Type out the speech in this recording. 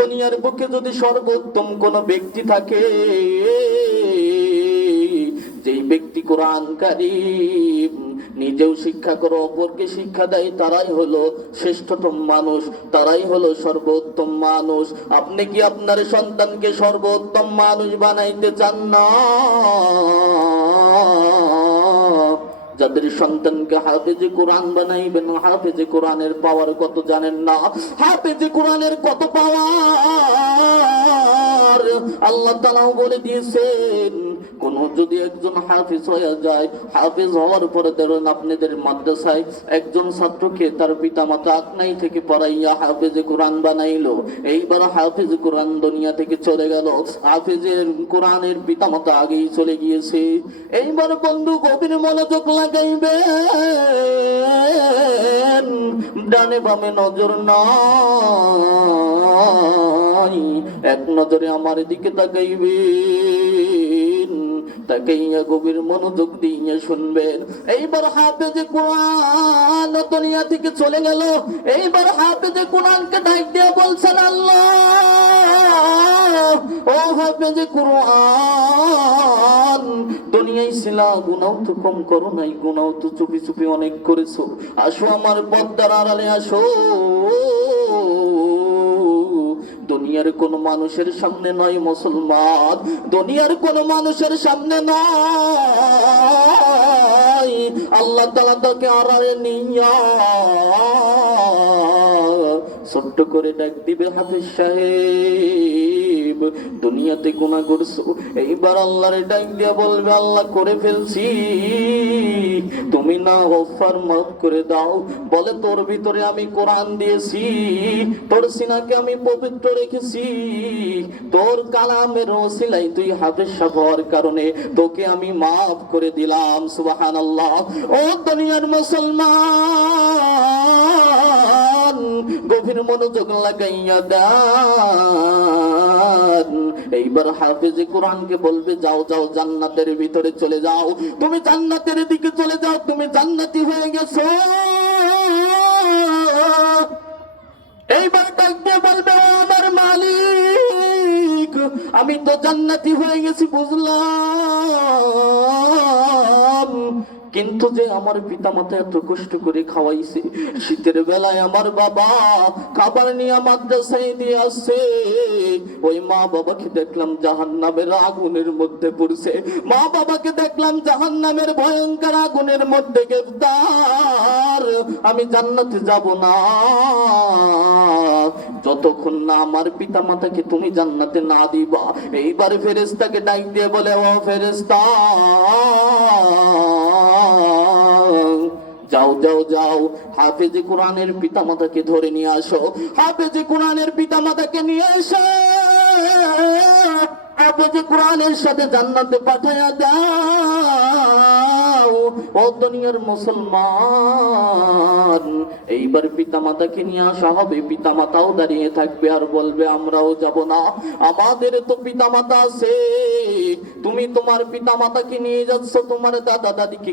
দুনিয়ার বুকে যদি সর্বোত্তম কোন ব্যক্তি থাকে, যেই ব্যক্তি কোরআন কারীম নিজেও শিক্ষা করে অপরকে শিক্ষা দেয়, তারাই হলো শ্রেষ্ঠতম মানুষ, তারাই হলো সর্বোত্তম মানুষ। আপনি কি আপনার সন্তানকে সর্বোত্তম মানুষ বানাইতে চান না? যাদের সন্তানকে হাফেজে কোরআন বানাইবেন, হাফেজে কোরআনের পাওয়ার কত জানেন না? হাফেজে কোরআনের কত পাওয়ার আল্লাহ তাআলাও বলে দিয়েছেন। কোন যদি একজন হাফেজ হয়ে যায়, হাফেজ হওয়ার পরে ধরুন আপনাদের মাদ্রাসায় একজন ছাত্রকে তার পিতামাতা আকনাই থেকে পড়াইয়া হাফেজে কোরআন বানাইলো, এইবার হাফেজ কোরআন দুনিয়া থেকে চলে গেল, হাফেজের কোরআনের পিতামাতা আগেই চলে গিয়েছে। এইবার বন্ধু গভীর মনোযোগ লাগাইবেন, ডানে বামে নজর নাই, এক নজরে আমার দিকে তাকাইবেন, তাকাইয়া গভীর মনোযোগ দিয়ে শুনবেন। এইবার হাফেজে কোরআন দুনিয়া থেকে চলে গেল, এইবার হাফেজে কোরআনকে ডাক দিয়ে বলছেন, আল্লাহ ও হাফেজে কোরআন, দুনিয়ায় ছিলা, গুনাহ তো কম করো নাই, গুনাহ তো চুপি চুপি অনেক করেছো, আসো আমার পর্দার আড়ালে আসো। দুনিয়ার কোন মানুষের সামনে নয় মুসলমান, দুনিয়ার কোন মানুষের সামনে নয়, আল্লাহ তাআলা তাকে আড়ালে নিয়া ছোট্ট করে ডাক দিবে, হাফেজ সাহেব দুনিয়াতে গুনাহ করছো, এইবার আল্লাহর ডাক দিয়া বলবে, আল্লাহ করে ফেলছি, তুমি না গফফার মাফ করে দাও। বলে, তোর ভিতরে আমি কোরআন দিয়েছি, তোর সিনাকে আমি পবিত্র রেখেছি, তোর কালামের ওসিলায় তুই হাফেজ সাহেব হওয়ার কারণে তোকে আমি মাফ করে দিলাম। সুবহানাল্লাহ। ও দুনিয়ার মুসলমান, গভীর মনোযোগ লাগাইয়া দেন। এইবার হাফেজে কোরআনকে বলবে, যাও যাও জান্নাতের ভিতরে চলে যাও, তুমি জান্নাতের দিকে চলে যাও, তুমি জান্নাতি হয়ে গেছো। এইবার ডাক দিয়ে বলবে, আমার মালিক, আমি তো জান্নাতি হয়ে গেছি বুঝলাম, কিন্তু যে আমার পিতা মাতা এত কষ্ট করে খাওয়াইছে, শীতের বেলায় আমার বাবা খাবার নিয়ে মাদ্রাসায় দিয়ে আসছে, ওই মা বাবাকে দেখলাম জাহান্নামের আগুনের মধ্যে পড়ছে, মা বাবাকে দেখলাম জাহান্নামের ভয়ঙ্কর আগুনের মধ্যে গ্রেফতার, আমি জান্নাতে যাব না যতক্ষণ না আমার পিতা মাতাকে তুমি জান্নাতে না দিবা। এইবার ফেরেশতাকে ডাক দিয়ে বলে, ও ফেরেশতা, যাও যাও যাও, হাফেজে কোরআনের পিতামাতাকে ধরে নিয়ে আসো, হাফেজে কোরআনের পিতামাতাকে নিয়ে এসো, হাফেজে কোরআনের সাথে জান্নাতে পাঠায়া দাও। ও দুনিয়ার মুসলমান, এইবার পিতামাতাকে নিয়ে আসা হবে, পিতামাতাও দাঁড়িয়ে থাকবে আর বলবে, আমরাও যাব না, আমাদের তো পিতামাতা আছে, তুমি তোমার পিতামাতাকে নিয়ে যাচ্ছ, তোমার দাদা দাদিকে